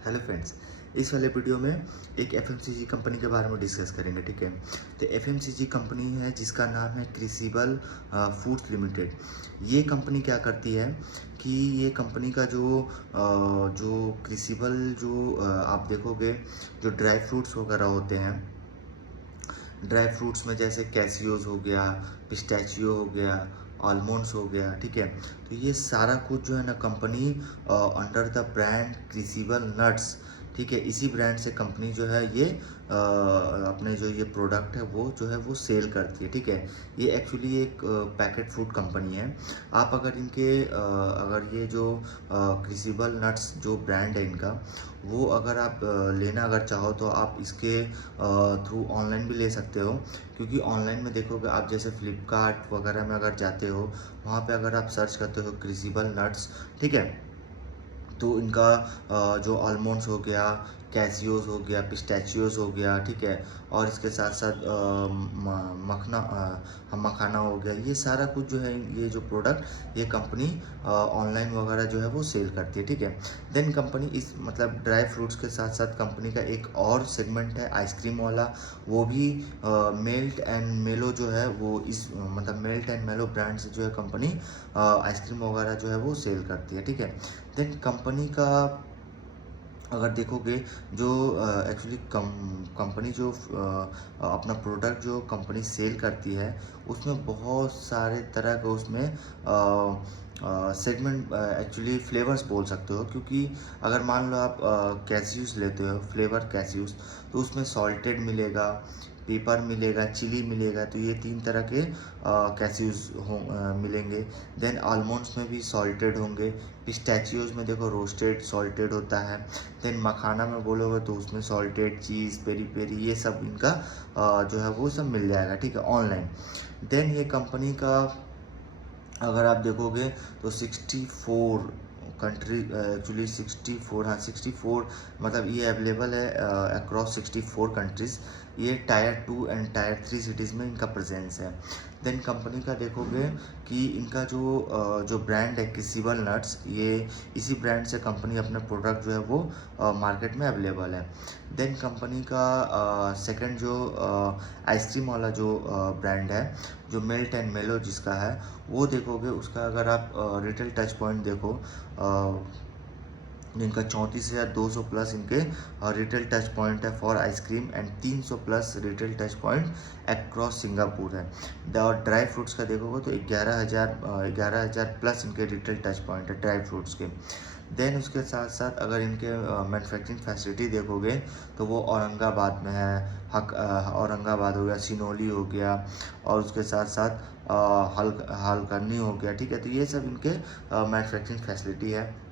Hello friends. इस वाले video में एक एफएमसीजी कंपनी के बारे में डिस्कस करेंगे। ठीक है, तो एफएमसीजी कंपनी है जिसका नाम है क्रिसिबल फूड्स लिमिटेड। ये कंपनी क्या करती है कि ये कंपनी का जो क्रिसिबल आप देखोगे, जो ड्राई फ्रूट्स वगैरह होते हैं, ड्राई फ्रूट्स में जैसे कैसियोस हो गया, पिस्टैचियो हो गया, आलमंड्स हो गया। ठीक है, तो ये सारा कुछ जो है ना company under the brand Crisible nuts, ठीक है, इसी ब्रांड से कंपनी जो है ये अपने जो ये प्रोडक्ट है वो जो है वो सेल करती है। ठीक है, ये एक्चुअली एक पैकेट फूड कंपनी है। आप अगर अगर ये जो क्रिसिबल नट्स जो ब्रांड है इनका, वो अगर आप लेना अगर चाहो तो आप इसके थ्रू ऑनलाइन भी ले सकते हो। क्योंकि ऑनलाइन में देखोगे आप, जैसे फ्लिपकार्ट वगैरह में अगर जाते हो, वहाँ पे अगर आप सर्च करते हो क्रिसिबल नट्स, ठीक है, तो इनका जो आलमंड्स हो गया, कैसियोस हो गया, पिस्टैचियोस हो गया, ठीक है, और इसके साथ साथ मखाना हो गया, ये सारा कुछ जो है, ये जो प्रोडक्ट ये कंपनी ऑनलाइन वगैरह जो है वो सेल करती है। ठीक है, देन कंपनी इस मतलब ड्राई फ्रूट्स के साथ साथ कंपनी का एक और सेगमेंट है आइसक्रीम वाला। वो भी मेल्ट एंड मेलो जो है वो इस मतलब मेल्ट एंड मेलो ब्रांड से जो है कंपनी आइसक्रीम वगैरह जो है वो सेल करती है। ठीक है, देन कंपनी का अगर देखोगे, जो एक्चुअली कंपनी जो अपना प्रोडक्ट जो कंपनी सेल करती है, उसमें बहुत सारे तरह के उसमें सेगमेंट एक्चुअली फ्लेवर्स बोल सकते हो। क्योंकि अगर मान लो आप कैसियूस लेते हो, फ्लेवर कैसियूस, तो उसमें सॉल्टेड मिलेगा, पेपर मिलेगा, चिली मिलेगा, तो ये 3 तरह के कैसियूस मिलेंगे। देन आलमंड्स में भी सॉल्टेड होंगे। पिस्टैचियोज में देखो रोस्टेड सॉल्टेड होता है। देन मखाना में बोलोगे तो उसमें सॉल्टेड चीज़, पेरी पेरी, ये सब इनका जो है वो सब मिल जाएगा। ठीक है, ऑनलाइन। देन ये कंपनी का अगर आप देखोगे तो 64 कंट्री, एक्चुअली 64, हाँ 64, मतलब ये अवेलेबल है अक्रॉस 64 कंट्रीज़। ये टायर 2 एंड टायर 3 सिटीज़ में इनका प्रेजेंस है। देन कंपनी का देखोगे कि इनका जो ब्रांड है क्रिसिबल नट्स, ये इसी ब्रांड से कंपनी अपने प्रोडक्ट जो है वो मार्केट में अवेलेबल है। देन कंपनी का सेकंड जो आइसक्रीम वाला जो ब्रांड है, जो मेल्ट एंड मेलो जिसका है, वो देखोगे उसका अगर आप रिटेल टच पॉइंट देखो, इनका 34,200 प्लस इनके रिटेल टच पॉइंट है for ice cream, and 300 plus retail touch point across Singapore है। और ड्राई फ्रूट्स का देखोगे तो 11,000 प्लस इनके रिटेल टच पॉइंट है ड्राई फ्रूट्स के। देन उसके साथ साथ अगर इनके मैन्युफैक्चरिंग फैसिलिटी देखोगे तो वो औरंगाबाद में है। औरंगाबाद हो गया, सिनोली हो गया, और उसके साथ साथ हलकर्नी हो गया। ठीक है, तो ये सब इनके मैन्युफैक्चरिंग फैसिलिटी है।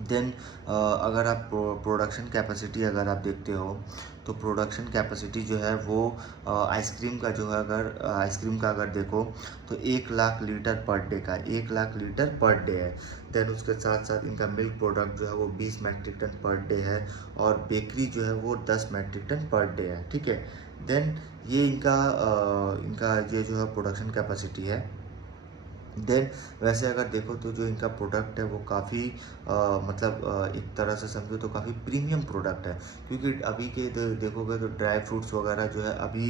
देन अगर आप प्रोडक्शन कैपेसिटी अगर आप देखते हो, तो प्रोडक्शन कैपेसिटी जो है वो आइसक्रीम का जो है, अगर आइसक्रीम का अगर देखो तो 1 लाख लीटर पर डे का, 1 लाख लीटर पर डे है। देन उसके साथ साथ इनका मिल्क प्रोडक्ट जो है वो 20 मैट्रिक टन पर डे है, और बेकरी जो है वो 10 मैट्रिक टन पर डे है। ठीक है, देन ये इनका ये जो है प्रोडक्शन कैपेसिटी है। देन वैसे अगर देखो तो जो इनका प्रोडक्ट है वो काफ़ी एक तरह से समझो तो काफ़ी प्रीमियम प्रोडक्ट है। क्योंकि अभी के देखोगे तो ड्राई फ्रूट्स वगैरह जो है अभी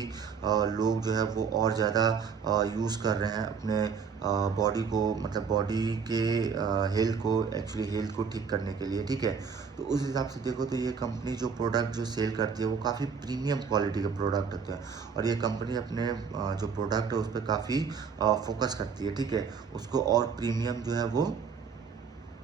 लोग जो है वो और ज़्यादा यूज़ कर रहे हैं अपने बॉडी को, मतलब बॉडी के हेल्थ को ठीक करने के लिए। ठीक है, तो उस हिसाब से देखो तो ये कंपनी जो प्रोडक्ट जो सेल करती है वो काफ़ी प्रीमियम क्वालिटी के प्रोडक्ट होते हैं, और ये कंपनी अपने जो प्रोडक्ट है उस पर काफ़ी फोकस करती है। ठीक है, उसको और प्रीमियम जो है वो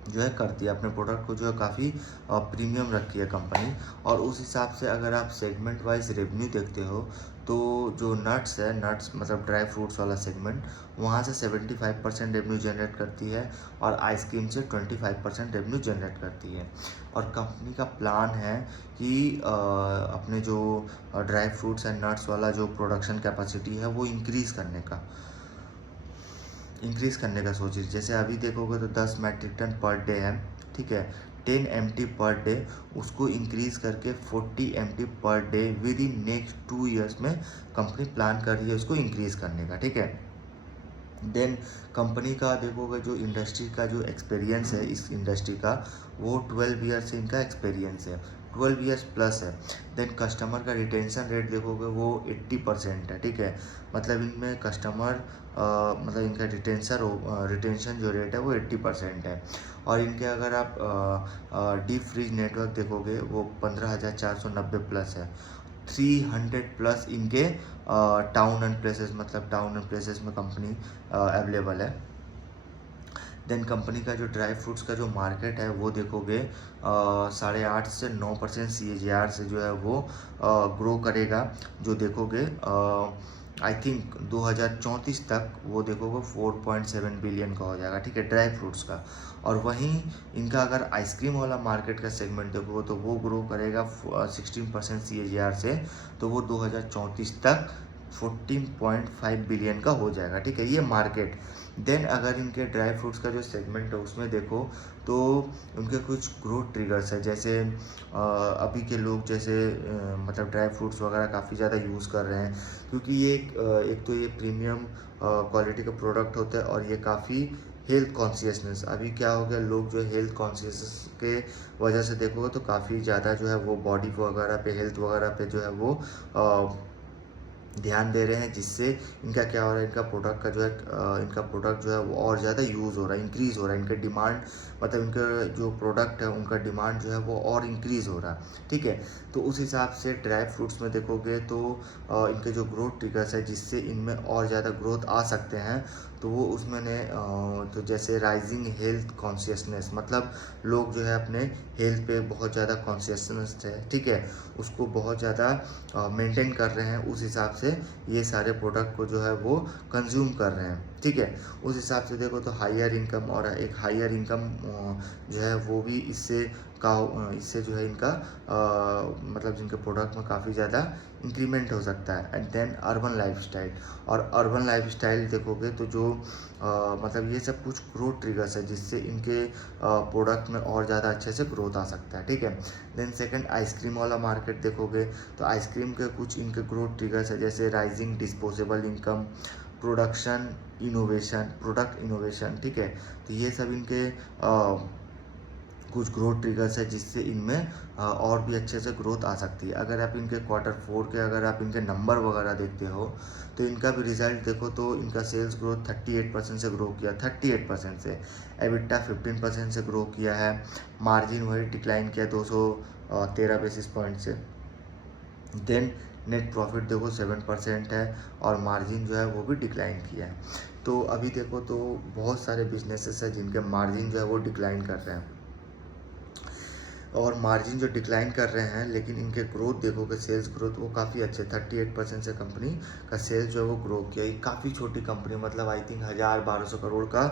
जो है करती है, अपने प्रोडक्ट को जो है काफ़ी प्रीमियम रखती है कंपनी। और उस हिसाब से अगर आप सेगमेंट वाइज रेवेन्यू देखते हो, तो जो नट्स है, नट्स मतलब ड्राई फ्रूट्स वाला सेगमेंट, वहाँ से 75% रेवेन्यू जनरेट करती है, और आइसक्रीम से 25% रेवेन्यू जनरेट करती है। और कंपनी का प्लान है कि अपने जो ड्राई फ्रूट्स एंड नट्स वाला जो प्रोडक्शन कैपेसिटी है वो इंक्रीज़ करने का सोच रही है। जैसे अभी देखोगे तो 10 मैट्रिक टन पर डे है। ठीक है, 10 MT पर डे, उसको इंक्रीज़ करके 40 MT per day with in next 2 years में कंपनी प्लान कर रही है उसको इंक्रीज़ करने का। ठीक है, देन कंपनी का देखोगे जो इंडस्ट्री का जो एक्सपीरियंस है इस इंडस्ट्री का, वो 12 ईयर से इनका एक्सपीरियंस है, 12 ईयर्स प्लस है। देन कस्टमर का रिटेंशन रेट देखोगे वो 80% है, ठीक है। मतलब इनमें कस्टमर मतलब इनका रिटेंशन जो रेट है वो 80% है। और इनके अगर आप डीप फ्रीज नेटवर्क देखोगे वो 15,490 प्लस है। 300 प्लस इनके टाउन एंड प्लेसेस, मतलब टाउन एंड प्लेसेस में कंपनी अवेलेबल है। देन कंपनी का जो ड्राई फ्रूट्स का जो मार्केट है वो देखोगे 8.5 से 9% CAGR से जो है वो ग्रो करेगा। जो देखोगे आई थिंक 2034 तक वो देखोगे 4.7 बिलियन का हो जाएगा, ठीक है, ड्राई फ्रूट्स का। और वहीं इनका अगर आइसक्रीम वाला मार्केट का सेगमेंट देखोगे तो वो ग्रो करेगा 16% CAGR से, तो वो 2034 तक 14.5 बिलियन का हो जाएगा, ठीक है, ये मार्केट। देन अगर इनके ड्राई फ्रूट्स का जो सेगमेंट है उसमें देखो तो उनके कुछ ग्रोथ ट्रिगर्स है, जैसे अभी के लोग जैसे मतलब ड्राई फ्रूट्स वगैरह काफ़ी ज़्यादा यूज़ कर रहे हैं, क्योंकि ये एक तो ये प्रीमियम क्वालिटी का प्रोडक्ट होता है और ये काफ़ी हेल्थ कॉन्शियसनेस, अभी क्या हो गया, लोग जो हेल्थ कॉन्शियसनेस के वजह से देखोगे तो काफ़ी ज़्यादा जो है वो बॉडी वगैरह पे, हेल्थ वगैरह पे जो है वो ध्यान दे रहे हैं, जिससे इनका क्या हो रहा है, इनका प्रोडक्ट का जो है इनका प्रोडक्ट जो है वो और ज़्यादा यूज़ हो रहा है, इंक्रीज़ हो रहा है, इनका डिमांड, मतलब इनका जो प्रोडक्ट है उनका डिमांड जो है वो और इंक्रीज़ हो रहा है, ठीक है। तो उस हिसाब से ड्राई फ्रूट्स में देखोगे तो इनके जो ग्रोथ ट्रिगर्स है जिससे इनमें और ज़्यादा ग्रोथ आ सकते हैं, तो वो उसमें ने तो जैसे राइजिंग हेल्थ कॉन्शियसनेस, मतलब लोग जो है अपने हेल्थ पे बहुत ज़्यादा कॉन्शियसनेस है, ठीक है, उसको बहुत ज़्यादा मेंटेन कर रहे हैं, उस हिसाब से ये सारे प्रोडक्ट को जो है वो कंज्यूम कर रहे हैं, ठीक है। उस हिसाब से देखो तो हायर इनकम, और एक हायर इनकम जो है वो भी इससे जो है इनका मतलब जिनके प्रोडक्ट में काफ़ी ज़्यादा इंक्रीमेंट हो सकता है। एंड देन अर्बन लाइफस्टाइल, और अर्बन लाइफस्टाइल देखोगे तो जो मतलब ये सब कुछ ग्रोथ ट्रिगर्स है जिससे इनके प्रोडक्ट में और ज़्यादा अच्छे से ग्रोथ आ सकता है, ठीक है। देन सेकंड आइसक्रीम वाला मार्केट देखोगे तो आइसक्रीम के कुछ इनके ग्रोथ ट्रिगर्स है, जैसे rising disposable income, product innovation, ठीक है। तो ये सब इनके कुछ ग्रोथ ट्रिगर्स है जिससे इनमें और भी अच्छे से ग्रोथ आ सकती है। अगर आप इनके Q4 के अगर आप इनके नंबर वगैरह देखते हो तो इनका भी रिजल्ट देखो तो इनका सेल्स ग्रोथ 38% से ग्रो किया, 38% से। एबिटा 15% से ग्रो किया है। मार्जिन वही डिक्लाइन किया 213 बेसिस पॉइंट से। देन नेट प्रॉफिट देखो 7% है, और मार्जिन जो है वो भी डिक्लाइन किया है। तो अभी देखो तो बहुत सारे बिजनेसेस है जिनके मार्जिन जो है वो डिक्लाइन कर रहे हैं, और मार्जिन जो डिक्लाइन कर रहे हैं, लेकिन इनके ग्रोथ देखोगे, सेल्स ग्रोथ वो काफ़ी अच्छे, 38% से कंपनी का सेल्स जो है वो ग्रो किया। ये काफ़ी छोटी कंपनी, मतलब आई थिंक 1,000-1,200 करोड़ का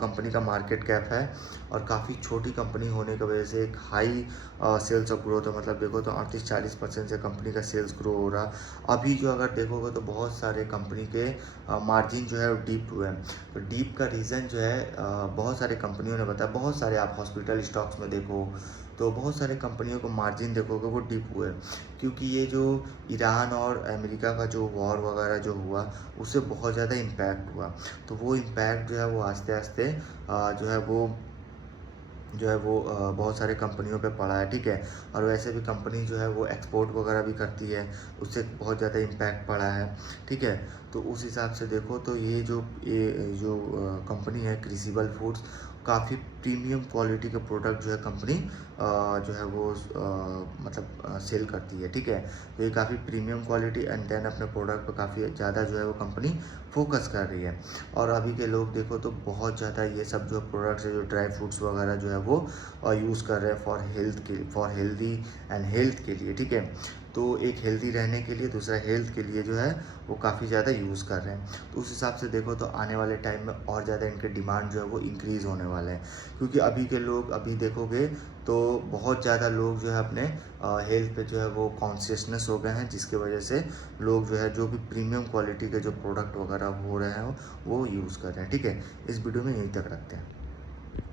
कंपनी का मार्केट कैप है, और काफ़ी छोटी कंपनी होने की वजह से एक हाई सेल्स ऑफ ग्रोथ है। मतलब देखो तो 38-40% से कंपनी का सेल्स ग्रो हो रहा। अभी जो अगर देखोगे तो बहुत सारे कंपनी के मार्जिन जो है वो डीप हुए हैं। तो डीप का रीज़न जो है बहुत सारे कंपनियों ने बताया, बहुत सारे आप हॉस्पिटल स्टॉक्स में देखो तो बहुत सारे कंपनियों को मार्जिन देखोगे वो डिप हुए, क्योंकि ये जो ईरान और अमेरिका का जो वॉर वगैरह जो हुआ उससे बहुत ज़्यादा इम्पैक्ट हुआ। तो वो इम्पैक्ट जो है वो आस्ते आस्ते जो है वो बहुत सारे कंपनियों पे पड़ा है, ठीक है। और वैसे भी कंपनी जो है वो एक्सपोर्ट वगैरह भी करती है, उससे बहुत ज़्यादा इम्पैक्ट पड़ा है, ठीक है। तो उस हिसाब से देखो तो ये जो कंपनी है क्रिसिबल फूड्स, काफ़ी प्रीमियम क्वालिटी के प्रोडक्ट जो है कंपनी जो है वो मतलब सेल करती है, ठीक है। तो ये काफ़ी प्रीमियम क्वालिटी एंड देन अपने प्रोडक्ट पर काफ़ी ज़्यादा जो है वो कंपनी फोकस कर रही है। और अभी के लोग देखो तो बहुत ज़्यादा ये सब जो प्रोडक्ट्स है, जो ड्राई फ्रूट्स वगैरह जो है वो यूज़ कर रहे हैं फॉर हेल्दी एंड हेल्थ के लिए, ठीक है। तो एक हेल्दी रहने के लिए, दूसरा हेल्थ के लिए जो है वो काफ़ी ज़्यादा यूज़ कर रहे हैं। तो उस हिसाब से देखो तो आने वाले टाइम में और ज़्यादा इनके डिमांड जो है वो इंक्रीज़ होने वाले हैं, क्योंकि अभी के लोग अभी देखोगे तो बहुत ज़्यादा लोग जो है अपने हेल्थ पे जो है वो कॉन्शियसनेस हो गए हैं, जिसकी वजह से लोग जो है जो भी प्रीमियम क्वालिटी के जो प्रोडक्ट वगैरह हो रहे हैं वो यूज़ कर रहे हैं, ठीक है। इस वीडियो में यहीं तक रखते हैं।